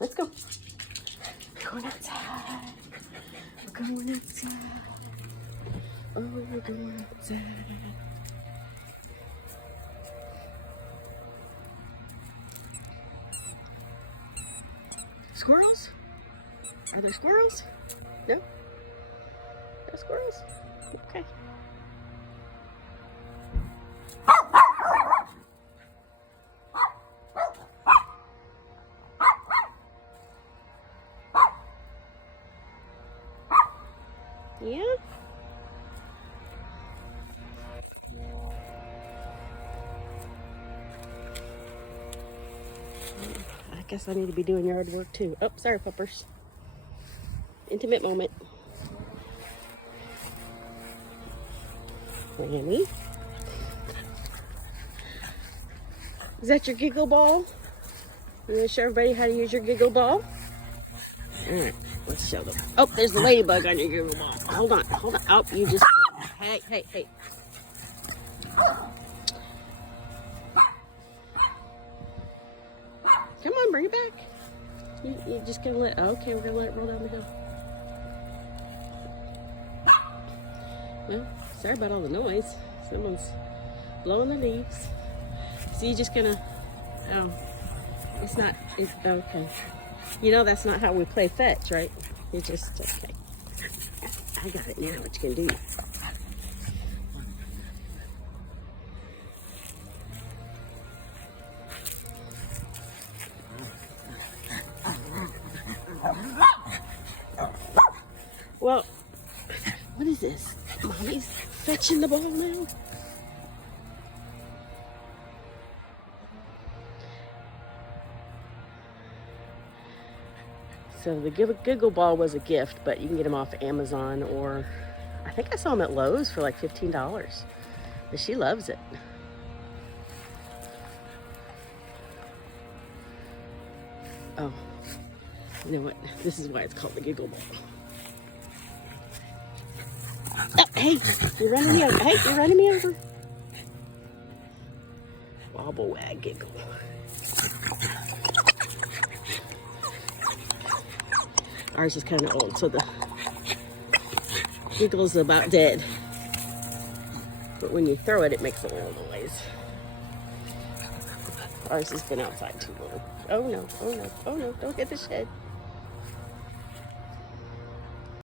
let's go. We're going outside. We're going outside. Oh, we're going outside. Squirrels? Are there squirrels? No? No squirrels? Okay. Yeah? I guess I need to be doing yard work too. Oh, sorry, puppers. Intimate moment. Granny. Is that your giggle ball? You want to show everybody how to use your giggle ball? Alright, let's show them. Oh, there's the ladybug on your giggle ball. Hold on, hold on. Oh, you just... Hey, hey, hey. Come on, bring it back. You're just gonna let... Okay, we're gonna let it roll down the hill. Well, sorry about all the noise. Someone's blowing the leaves. So you're just gonna... Oh, it's not... It's, okay. You know that's not how we play fetch, right? You just... Okay. I got it now. What you can do? Well, what is this? Mommy's fetching the ball now? So the Giggle ball was a gift, but you can get them off Amazon, or I think I saw them at Lowe's for like $15. But she loves it. Oh, you know what? This is why it's called the Giggle ball. Oh, hey, you're running me over. Hey, you're running me over. Wobble, wag, giggle. Ours is kind of old, so the Giggle's about dead. But when you throw it, it makes a little noise. Ours has been outside too long. Oh no, oh no, oh no, don't hit the shed.